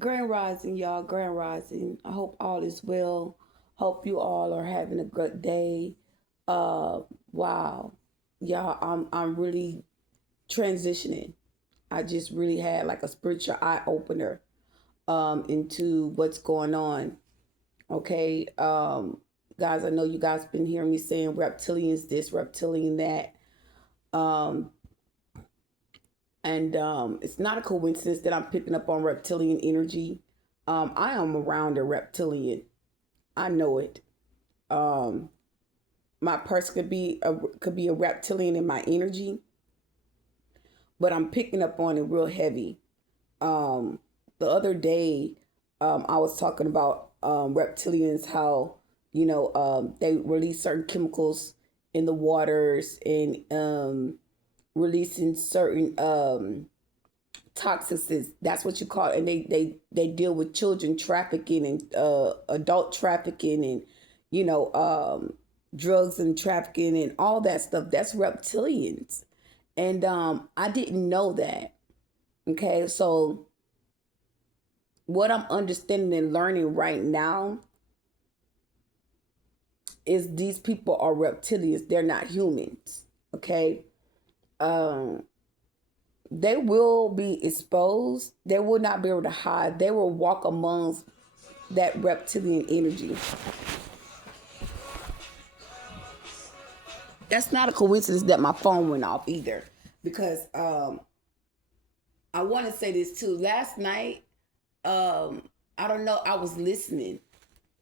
Grand Rising, y'all. Grand Rising. I hope all is well. Hope you all are having a good day. Uh, wow, y'all. I'm really transitioning. I just really had like a spiritual eye opener into what's going on. Okay, guys. I know you guys been hearing me saying reptilians this, reptilian that. Um, and it's not a coincidence that I'm picking up on reptilian energy. I am around a reptilian. I know it. Um, my person could be a reptilian in my energy, but I'm picking up on it real heavy. Um, the other day, I was talking about reptilians, how they release certain chemicals in the waters and releasing certain toxins. That's what you call it. And they deal with children trafficking and adult trafficking and you know drugs and trafficking and all that stuff. That's reptilians, and I didn't know that. Okay, so what I'm understanding and learning right now is these people are reptilians. They're not humans. Okay, um, they will be exposed. They will not be able to hide. They will walk amongst that reptilian energy. That's not a coincidence that my phone went off either, because I want to say this too. Last night, um, I don't know. I was listening.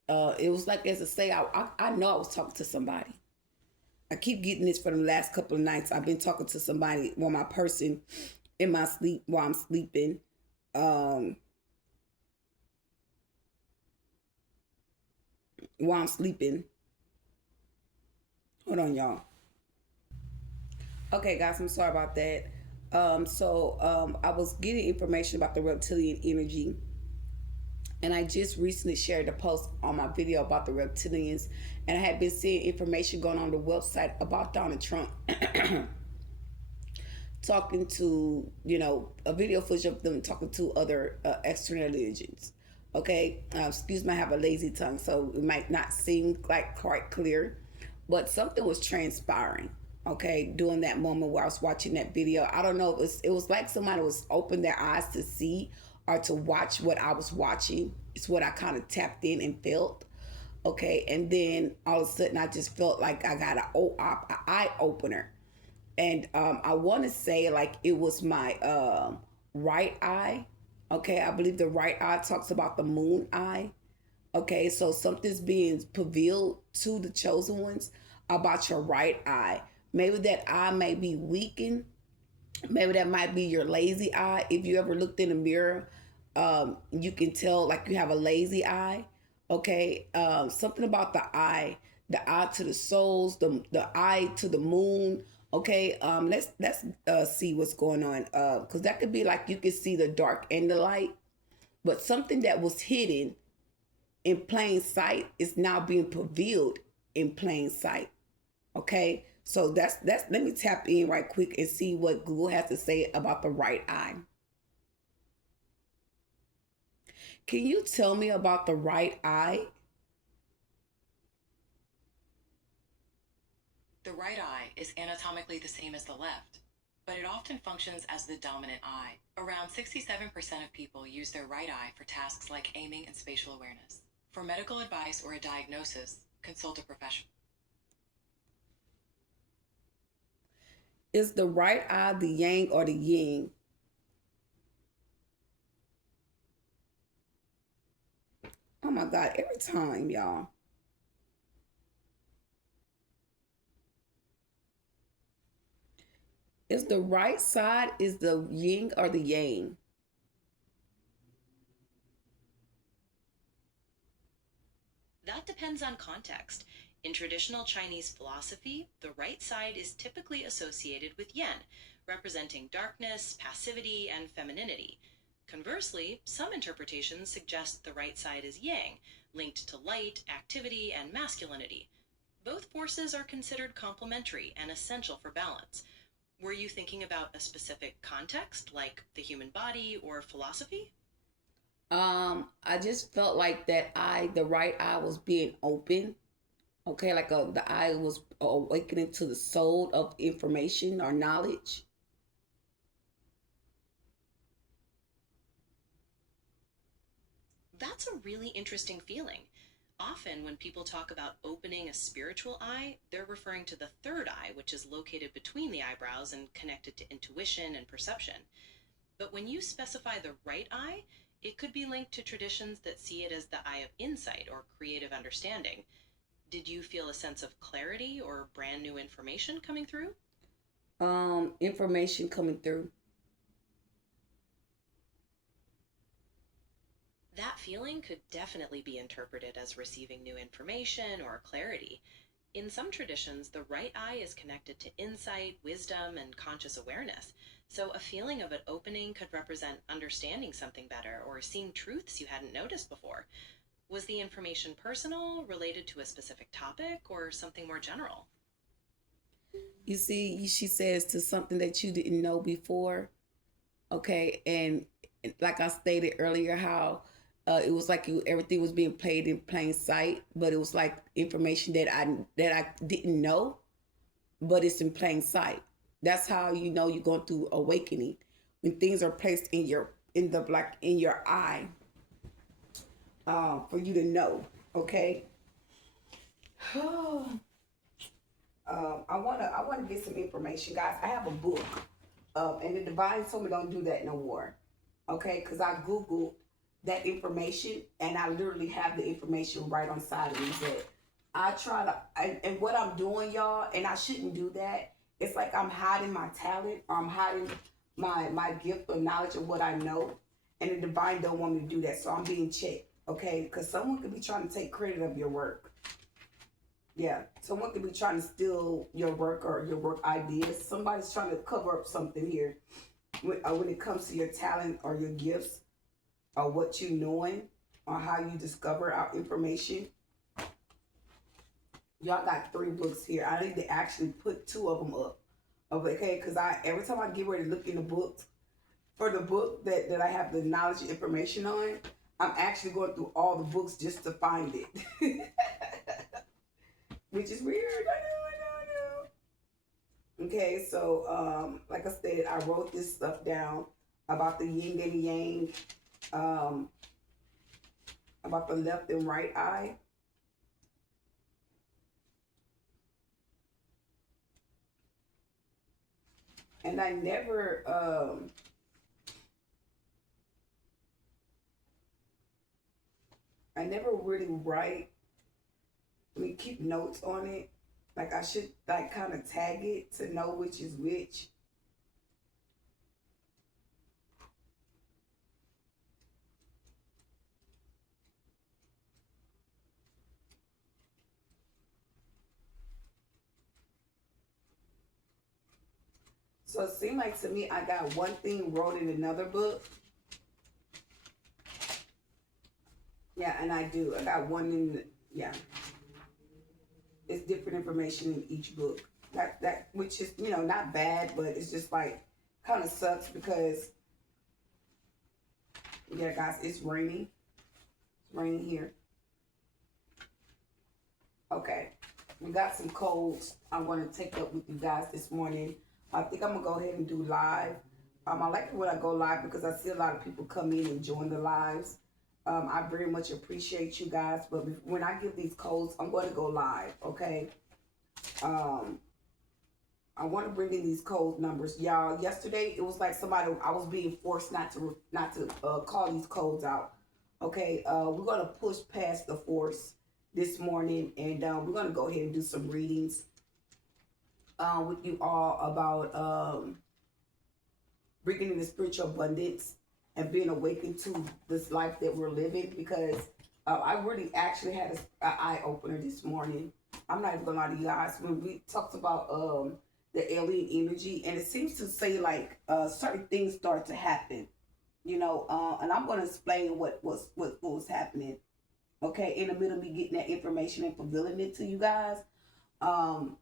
It was like as I say, I know I was talking to somebody. I keep getting this for the last couple of nights. I've been talking to somebody, well, my person, in my sleep while I'm sleeping. Um, while I'm sleeping. Hold on, y'all. Okay, guys, I'm sorry about that. I was getting information about the reptilian energy, and I just recently shared a post on my video about the reptilians, and I had been seeing information going on the website about Donald Trump talking to, a video footage of them talking to other external agents. Okay, excuse me, I have a lazy tongue, so it might not seem like quite clear, but something was transpiring. Okay, during that moment where I was watching that video, I don't know, it was like somebody was open their eyes to see or to watch what I was watching. It's what I kind of tapped in and felt. Okay, and then all of a sudden I just felt like I got an eye opener, and I want to say like it was my right eye. Okay, I believe the right eye talks about the moon eye. Okay, so something's being revealed to the chosen ones about your right eye. Maybe that eye may be weakened. Maybe that might be your lazy eye. If you ever looked in a mirror, you can tell like you have a lazy eye. Okay, something about the eye to the souls, the eye to the moon. Okay, let's see what's going on. Because that could be like you can see the dark and the light, but something that was hidden in plain sight is now being revealed in plain sight. Okay, so that's let me tap in right quick and see what Google has to say about the right eye. Can you tell me about the right eye? The right eye is anatomically the same as the left, but it often functions as the dominant eye. Around 67% of people use their right eye for tasks like aiming and spatial awareness. For medical advice or a diagnosis, consult a professional. Is the right eye the yang or the yin? Oh my God, every time, y'all. Is the right side is the yin or the yang? That depends on context. In traditional Chinese philosophy, the right side is typically associated with yen, representing darkness, passivity, and femininity. Conversely, some interpretations suggest the right side is yang, linked to light, activity, and masculinity. Both forces are considered complementary and essential for balance. Were you thinking about a specific context, like the human body or philosophy? I just felt like that the right eye was being open. Okay, like the eye was awakening to the soul of information or knowledge. That's a really interesting feeling. Often, when people talk about opening a spiritual eye, they're referring to the third eye, which is located between the eyebrows and connected to intuition and perception. But when you specify the right eye, it could be linked to traditions that see it as the eye of insight or creative understanding. Did you feel a sense of clarity or brand new information coming through? Information coming through. That feeling could definitely be interpreted as receiving new information or clarity. In some traditions, the right eye is connected to insight, wisdom, and conscious awareness. So a feeling of an opening could represent understanding something better or seeing truths you hadn't noticed before. Was the information personal, related to a specific topic, or something more general? You see, she says to something that you didn't know before. Okay, and like I stated earlier, how it was like everything was being played in plain sight, but it was like information that I didn't know, but it's in plain sight. That's how you know you're going through awakening when things are placed in your eye, for you to know. Okay. I wanna get some information, guys. I have a book, and the divine told me don't do that no more. Okay, because I googled that information and I literally have the information right on the side of me. But I try to, and what I'm doing, y'all, and I shouldn't do that. It's like I'm hiding my talent, or I'm hiding my gift or knowledge of what I know, and the divine don't want me to do that. So I'm being checked. Okay, because someone could be trying to take credit of your work. Yeah, someone could be trying to steal your work or your work ideas. Somebody's trying to cover up something here when it comes to your talent or your gifts or what you knowing or how you discover our information. Y'all got 3 books here. I need to actually put 2 of them up. Okay, because I every time I get ready to look in the books for the book that I have the knowledge and information on, I'm actually going through all the books just to find it. Which is weird. I know. Okay, so like I said, I wrote this stuff down about the yin and yang, um, about the left and right eye. And I never really write. I mean, keep notes on it. Like I should like kind of tag it to know which is which. So it seemed like to me I got one thing wrote in another book. Yeah, and I do. I got one in yeah. It's different information in each book. That which is not bad, but it's just like kind of sucks because yeah, guys, it's raining. It's raining here. Okay, we got some codes I'm going to take up with you guys this morning. I think I'm gonna go ahead and do live. I like it when I go live because I see a lot of people come in and join the lives. I very much appreciate you guys, but when I give these codes, I'm going to go live. Okay. Um, I want to bring in these code numbers, y'all. Yesterday, it was like somebody I was being forced not to call these codes out. Okay, we're gonna push past the force this morning, and we're gonna go ahead and do some readings with you all about bringing in the spiritual abundance and being awakened to this life that we're living. Because I really actually had an eye opener this morning. I'm not even gonna lie to you guys. When we talked about the alien energy, and it seems to say like certain things start to happen, and I'm gonna explain what was happening. Okay, in the middle of me getting that information and revealing it to you guys. Um,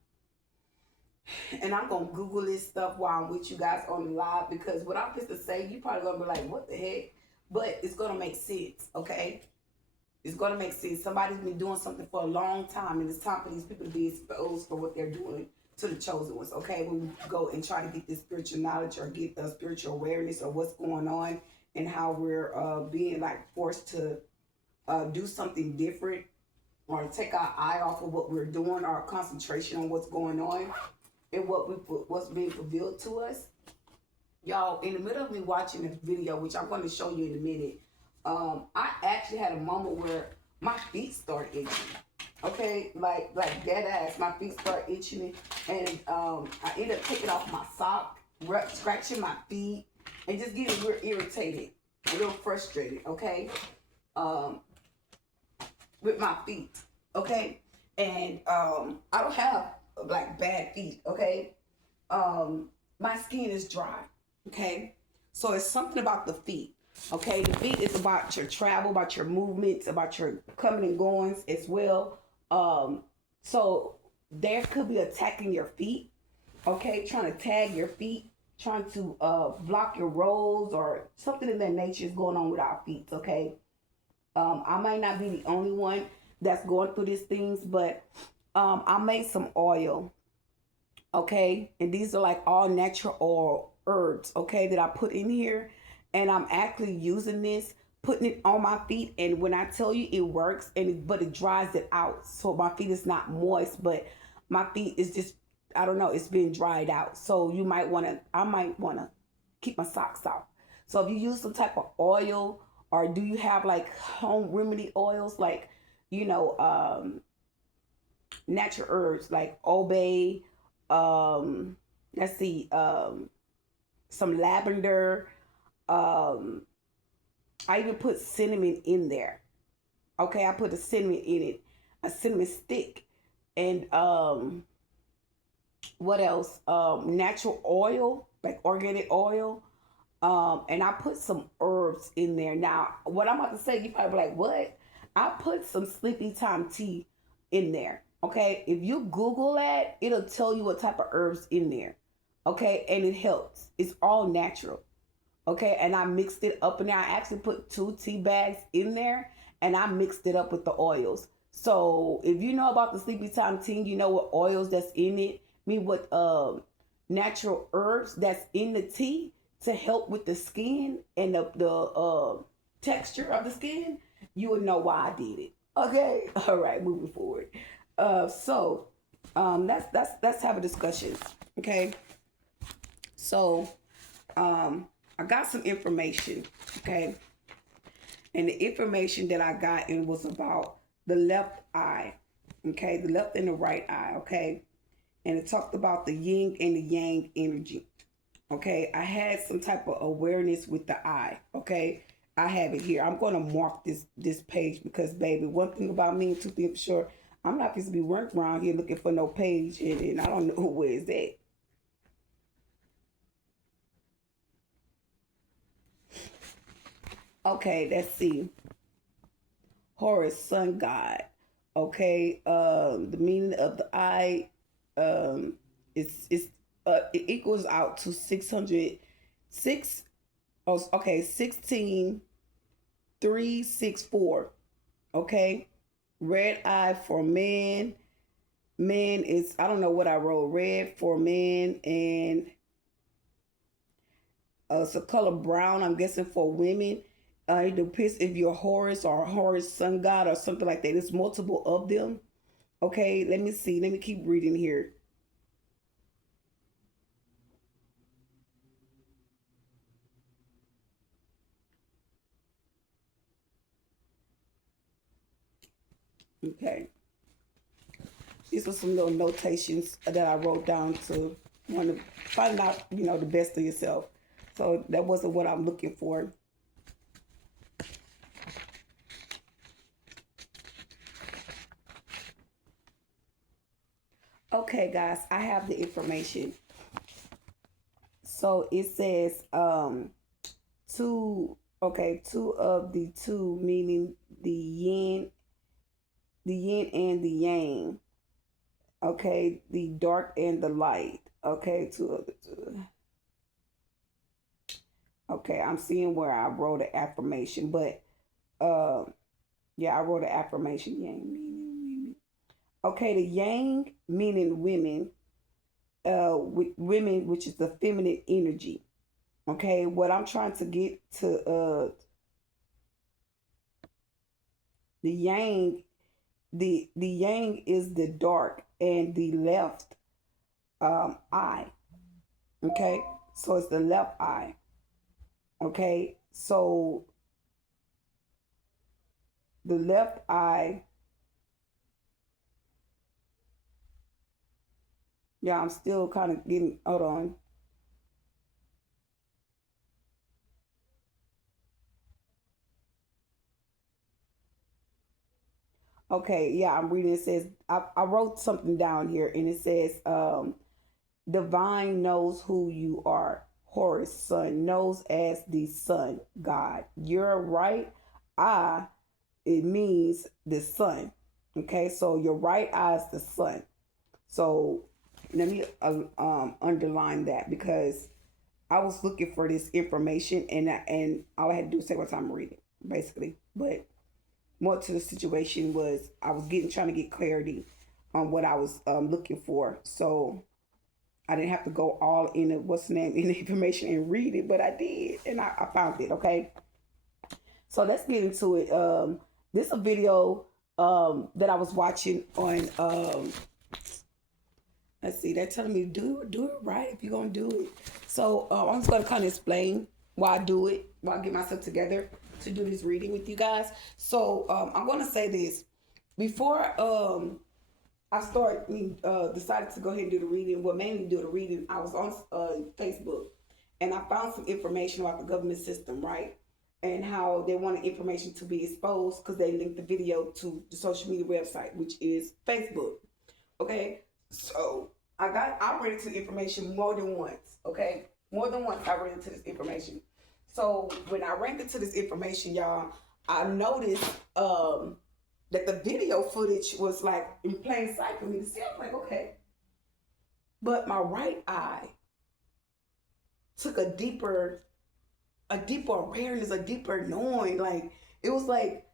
and I'm gonna Google this stuff while I'm with you guys on the live, because what I'm just to say, you probably gonna be like, what the heck? but it's gonna make sense, okay? It's gonna make sense. Somebody's been doing something for a long time, and it's time for these people to be exposed for what they're doing to the chosen ones, okay? When we go and try to get this spiritual knowledge or get a spiritual awareness of what's going on and how we're being like forced to do something different or take our eye off of what we're doing, our concentration on what's going on and what's being revealed to us. Y'all, in the middle of me watching this video, which I'm going to show you in a minute, I actually had a moment where my feet started itching. Okay, like dead ass, my feet started itching, and I ended up taking off my sock, scratching my feet, and just getting real irritated, a little frustrated. Okay, um, with my feet. Okay, and I don't have like bad feet. Okay, my skin is dry. Okay, so it's something about the feet. Okay, the feet is about your travel, about your movements, about your coming and goings as well. So there could be attacking your feet. Okay, trying to tag your feet, trying to block your rolls or something of that nature is going on with our feet. Okay, I might not be the only one that's going through these things, but I made some oil. Okay, and these are like all natural oil herbs. Okay, that I put in here, and I'm actually using this, putting it on my feet. And when I tell you it works, but it dries it out, so my feet is not moist, but my feet is just, I don't know, it's been dried out. So you might want to, I might want to keep my socks off. So if you use some type of oil, or do you have like home remedy oils, like you know, natural herbs like obey, um, let's see, some lavender. Um, I even put cinnamon in there. Okay, I put a cinnamon in it, a cinnamon stick, and what else? Natural oil, like organic oil. And I put some herbs in there. Now, what I'm about to say, you probably be like, what? I put some sleepy time tea in there. Okay, if you Google that, it'll tell you what type of herbs in there. Okay, and it helps. It's all natural. Okay, and I mixed it up in there. I actually put 2 tea bags in there, and I mixed it up with the oils. So if you know about the sleepy time tea, you know what oils that's in it. Me what natural herbs that's in the tea to help with the skin and the texture of the skin. You would know why I did it. Okay, all right, moving forward. Let's have a discussion. Okay, so I got some information, okay? And the information that I got in was about the left eye, okay? The left and the right eye, okay? And it talked about the yin and the yang energy, okay? I had some type of awareness with the eye, okay? I have it here. I'm going to mark this page because, baby, one thing about me and two things for sure, I'm not supposed to be running around here looking for no page, and I don't know where is that. Okay, let's see. Horus, sun god. Okay, the meaning of the eye, it equals out to 606. Oh, okay, 16364. Okay, red eye for man. Man is, I don't know what I wrote. Red for man, and it's a color brown, I'm guessing, for women. It depends if you're Horus or Horus sun god or something like that. There's multiple of them. Okay, let me see. Let me keep reading here. Okay. These are some little notations that I wrote down to want to find out, the best of yourself. So that wasn't what I'm looking for. Okay, guys, I have the information. So it says two of the two, meaning the yin and the yang. Okay, the dark and the light. Okay, two of the two. Okay, I'm seeing where I wrote an affirmation, but uh, yeah, I wrote an affirmation. Yang meaning women. Okay, the yang meaning women, women, which is the feminine energy. Okay, what I'm trying to get to, the yang, the yang is the dark and the left eye. Okay, so it's the left eye. Okay, so the left eye. Yeah, I'm still kind of getting. Hold on. Okay, yeah, I'm reading. It says I wrote something down here, and it says, "Divine knows who you are." Horus, sun, knows as the sun god. You're right. I, it means the sun. Okay, so your right eye is the sun. So let me underline that because I was looking for this information, and all I had to do is take my time to read it, basically. But more to the situation was I was trying to get clarity on what I was looking for. So I didn't have to go all in the what's the name in the information and read it, but I did, and I found it. Okay, so let's get into it. This is a video that I was watching on. Let's see, they're telling me do it right if you're gonna do it. So I'm just gonna kind of explain why I do it, why I get myself together to do this reading with you guys. So I'm gonna say this before I decided to go ahead and do the reading. What made me do the reading? I was on Facebook, and I found some information about the government system, right? And how they wanted information to be exposed because they linked the video to the social media website, which is Facebook. Okay, so I read into the information more than once. Okay, more than once I read into this information. So when I ran into this information, y'all, I noticed that the video footage was like in plain sight for me to see. I was like, okay, but my right eye took a deeper awareness, a deeper knowing. Like it was like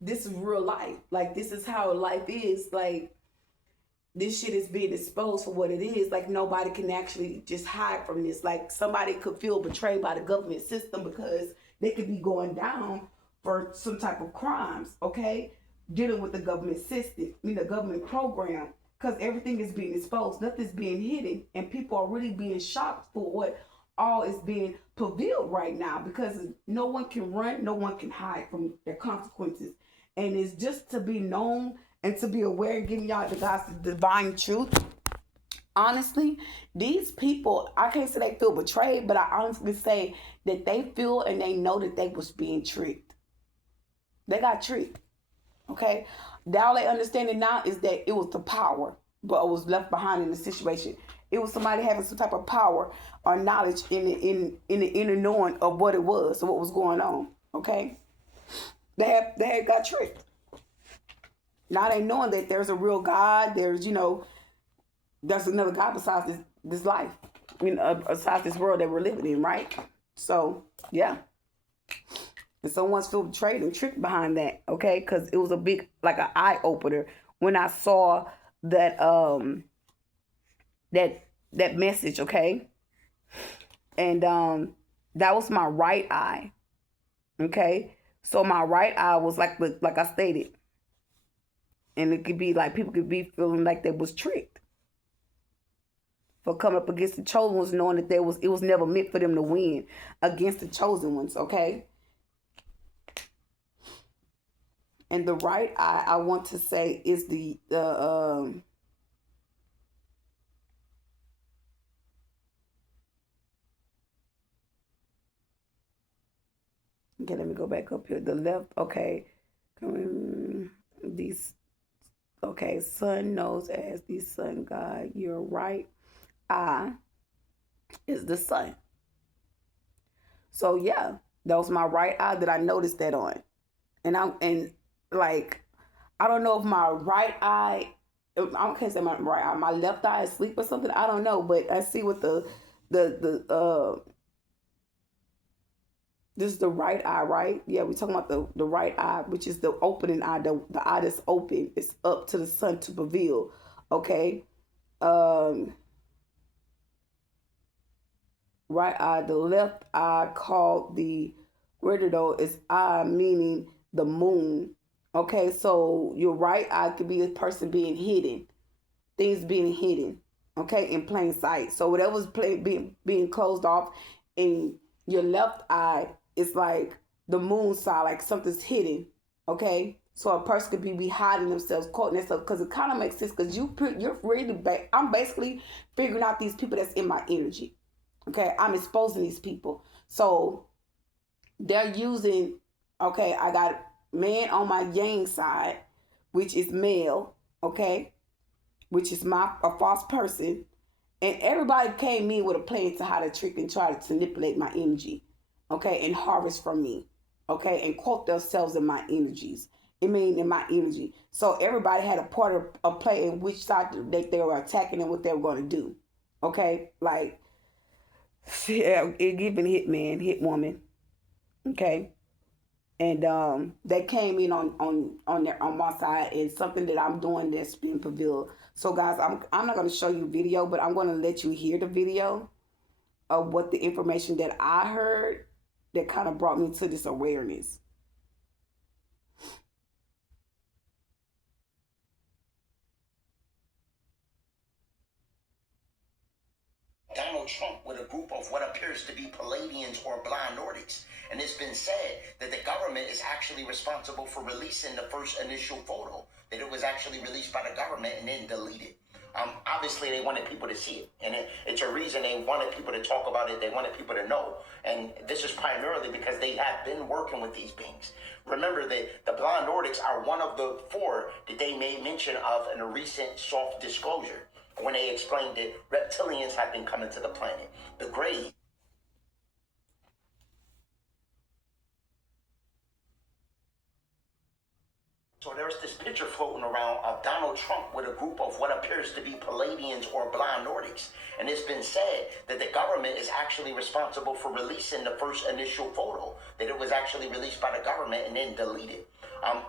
this is real life. Like this is how life is. Like this shit is being exposed for what it is. Like nobody can actually just hide from this. Like somebody could feel betrayed by the government system because they could be going down for some type of crimes, okay? Dealing with the government system, the government program, because everything is being exposed, nothing's being hidden, and people are really being shocked for what all is being revealed right now because no one can run, no one can hide from their consequences. And it's just to be known and to be aware, giving y'all the God's divine truth. Honestly, these people, I can't say they feel betrayed, but I honestly say that they feel and they know that they was being tricked. They got tricked. Okay? All they understanding now is that it was the power, but it was left behind in the situation. It was somebody having some type of power or knowledge in the inner knowing of what it was, or what was going on. Okay? They had got tricked. Now they knowing that there's a real God. There's there's another God besides this life. Besides this world that we're living in, right? So yeah. And someone's feel betrayed and tricked behind that, okay? Because it was a big, like an eye opener when I saw that that message, okay? And that was my right eye, okay? So my right eye was like I stated. And it could be like people could be feeling like they was tricked for coming up against the chosen ones, knowing that it was never meant for them to win against the chosen ones, okay? And the right eye, I want to say, is the okay, let me go back up here. The left, okay. These, okay, sun knows as the sun god. Your right eye is the sun. So yeah, that was my right eye that I noticed that on. And like, I don't know if my right eye, I can't say my right eye, my left eye is asleep or something. I don't know, but I see what the this is the right eye, right? Yeah, we're talking about the right eye, which is the opening eye, the eye that's open. It's up to the sun to prevail. Okay. Um, right eye, the left eye called the reredo is eye meaning the moon. Okay, so your right eye could be a person being hidden, things being hidden, okay, in plain sight. So whatever's being closed off in your left eye is like the moon side, like something's hidden, okay. So a person could be hiding themselves, quoting themselves, because it kind of makes sense. Because you're really I'm basically figuring out these people that's in my energy. Okay, I'm exposing these people. So they're using, okay, I got man on my yang side, which is male, okay, which is a false person. And everybody came in with a plan to how to trick and try to manipulate my energy, okay, and harvest from me, okay, and quote themselves in my energies. I mean, in my energy. So everybody had a part of a play in which side they were attacking and what they were going to do, okay, like yeah, it giving hitman, hit woman, okay, and they came in on my side, and something that I'm doing that's been revealed. So guys, I'm not going to show you video, but I'm going to let you hear the video of what the information that I heard that kind of brought me to this awareness. Donald Trump with a group of what appears to be Palladians or blind Nordics. And it's been said that the government is actually responsible for releasing the first initial photo, that it was actually released by the government and then deleted. Obviously, they wanted people to see it, and it's a reason they wanted people to talk about it. They wanted people to know, and this is primarily because they have been working with these beings. Remember that the blind Nordics are one of the 4 that they made mention of in a recent soft disclosure when they explained that reptilians have been coming to the planet. The Greys. So there's this picture floating around of Donald Trump with a group of what appears to be Palladians or blind Nordics. And it's been said that the government is actually responsible for releasing the first initial photo, that it was actually released by the government and then deleted.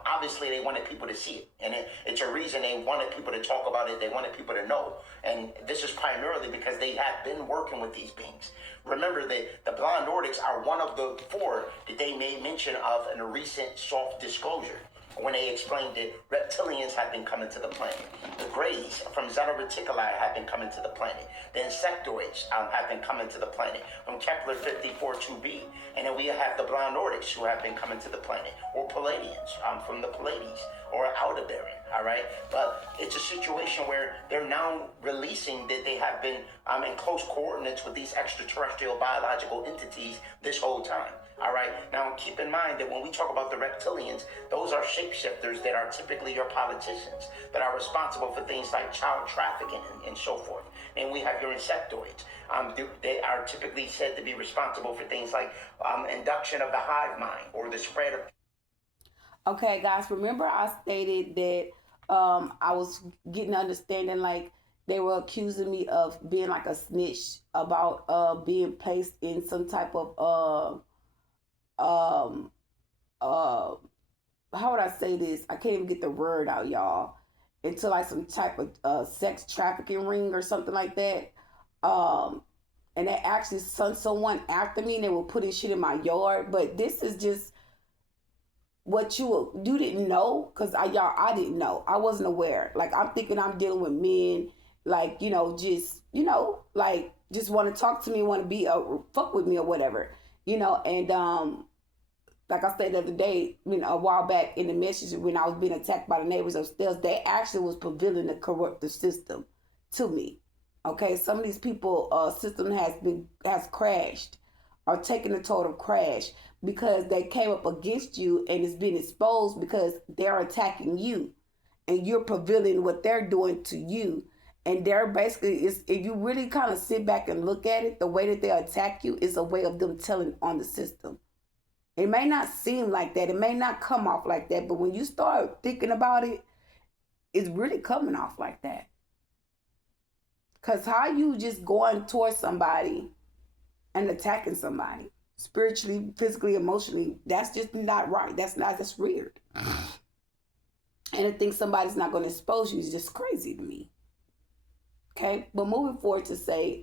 Obviously, they wanted people to see it, and it's a reason they wanted people to talk about it. They wanted people to know, and this is primarily because they have been working with these beings. Remember that the blind Nordics are one of the 4 that they made mention of in a recent soft disclosure when they explained that reptilians have been coming to the planet. The Greys from Zeta Reticuli have been coming to the planet. The insectoids have been coming to the planet from Kepler 54-2b. And then we have the blind Nordics who have been coming to the planet, or Palladians from the Pallades, or Aldebaran, all right? But it's a situation where they're now releasing that they have been in close coordinates with these extraterrestrial biological entities this whole time. All right. Now, keep in mind that when we talk about the reptilians, those are shapeshifters that are typically your politicians that are responsible for things like child trafficking and so forth. And we have your insectoids. They are typically said to be responsible for things like induction of the hive mind or the spread of. Okay, guys, remember I stated that I was getting understanding, like they were accusing me of being like a snitch about being placed in some type of um how would I say this? I can't even get the word out, y'all. Into like some type of sex trafficking ring or something like that. And they actually sent someone after me, and they were putting shit in my yard. But this is just what you didn't know, because I didn't know. I wasn't aware. Like, I'm thinking I'm dealing with men, like, like just want to talk to me, want to be fuck with me or whatever, and like I said the other day, a while back in the message when I was being attacked by the neighbors upstairs, they actually was prevailing to corrupt the system to me. Okay, some of these people system has crashed or taken a total crash because they came up against you, and it's been exposed because they're attacking you and you're prevailing what they're doing to you. And they're basically, if you really kind of sit back and look at it, the way that they attack you is a way of them telling on the system. It may not seem like that. It may not come off like that. But when you start thinking about it, it's really coming off like that. Because how you just going towards somebody and attacking somebody? spiritually, physically, emotionally. That's just not right. That's weird. And to think somebody's not going to expose you is just crazy to me. Okay, but moving forward to say,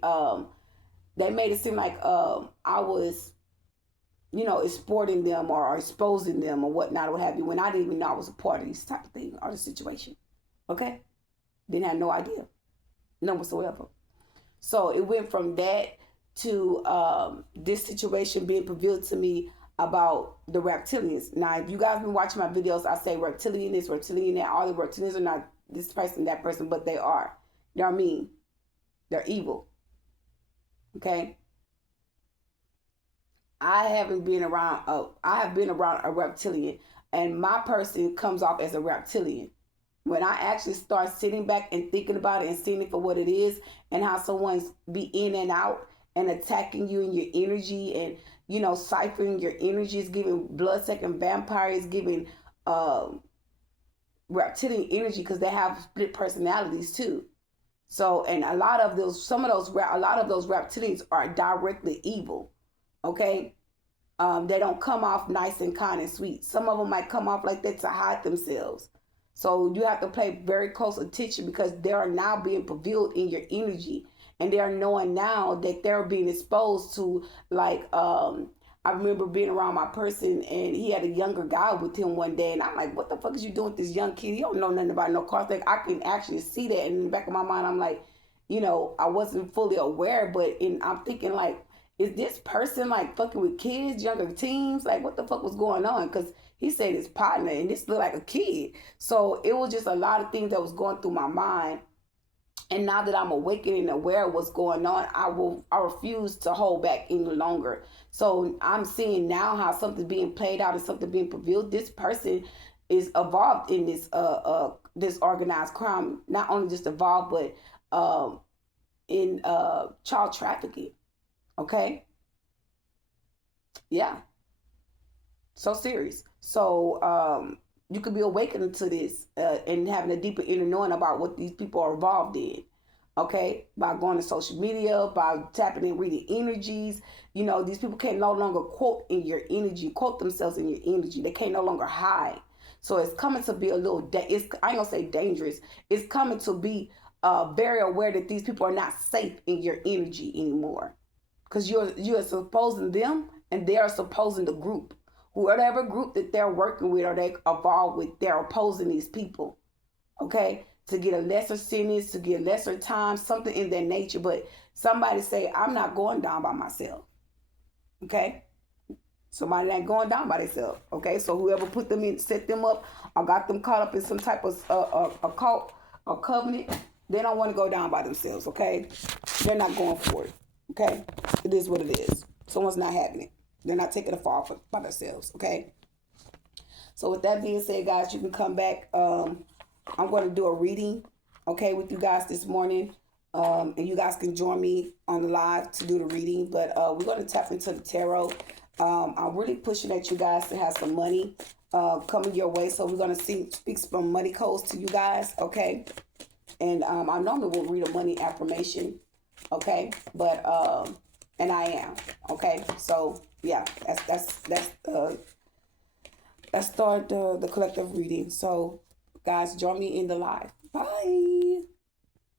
they made it seem like I was, exporting them or exposing them or whatnot or what have you, when I didn't even know I was a part of this type of thing or the situation. Okay, didn't have no idea, none whatsoever. So it went from that to this situation being revealed to me about the reptilians. Now, if you guys been watching my videos, I say reptilian this, reptilian that. All the reptilians are not this person, that person, but they are. They're mean. They're evil. Okay. I have been around a reptilian, and my person comes off as a reptilian. When I actually start sitting back and thinking about it and seeing it for what it is, and how someone's be in and out and attacking you and your energy, and ciphering your energies, giving blood-sucking vampires, giving reptilian energy, because they have split personalities too. So, and a lot of those reptilians are directly evil. Okay, they don't come off nice and kind and sweet. Some of them might come off like that to hide themselves. So you have to pay very close attention, because they are now being revealed in your energy, and they are knowing now that they're being exposed to, like, I remember being around my person, and he had a younger guy with him one day, and I'm like, what the fuck is you doing with this young kid? He don't know nothing about no car thing. I can actually see that, and in the back of my mind, I'm like, I wasn't fully aware, but I'm thinking, like, is this person like fucking with kids, younger teens? Like, what the fuck was going on? Because he said his partner, and this looked like a kid. So it was just a lot of things that was going through my mind. And now that I'm awakening and aware of what's going on, I refuse to hold back any longer. So I'm seeing now how something's being played out and something being revealed. This person is involved in this organized crime. Not only just involved, but in child trafficking. Okay? Yeah. So serious. So you could be awakening to this and having a deeper inner knowing about what these people are involved in. Okay? By going to social media, by tapping and reading energies. These people can no longer quote themselves in your energy. They can no longer hide. So it's coming to be a little, I ain't gonna say dangerous. It's coming to be very aware that these people are not safe in your energy anymore. Because you're supposing them, and they are supposing the group. Whatever group that they're working with or they involved with, they're opposing these people. Okay? To get a lesser sentence, to get lesser time, something in that nature. But somebody say, I'm not going down by myself. Okay? Somebody ain't going down by themselves. Okay? So whoever put them in, set them up, or got them caught up in some type of occult or covenant, they don't want to go down by themselves. Okay? They're not going for it. Okay? It is what it is. Someone's not having it. They're not taking a fall by themselves. Okay? So with that being said, guys, you can come back. I'm going to do a reading, okay, with you guys this morning. And you guys can join me on the live to do the reading. But we're going to tap into the tarot. I'm really pushing at you guys to have some money coming your way. So we're going to speak some money codes to you guys, okay? And I normally will read a money affirmation, okay? But and I am, okay? So yeah, let's start the collective reading. So guys, join me in the live. Bye.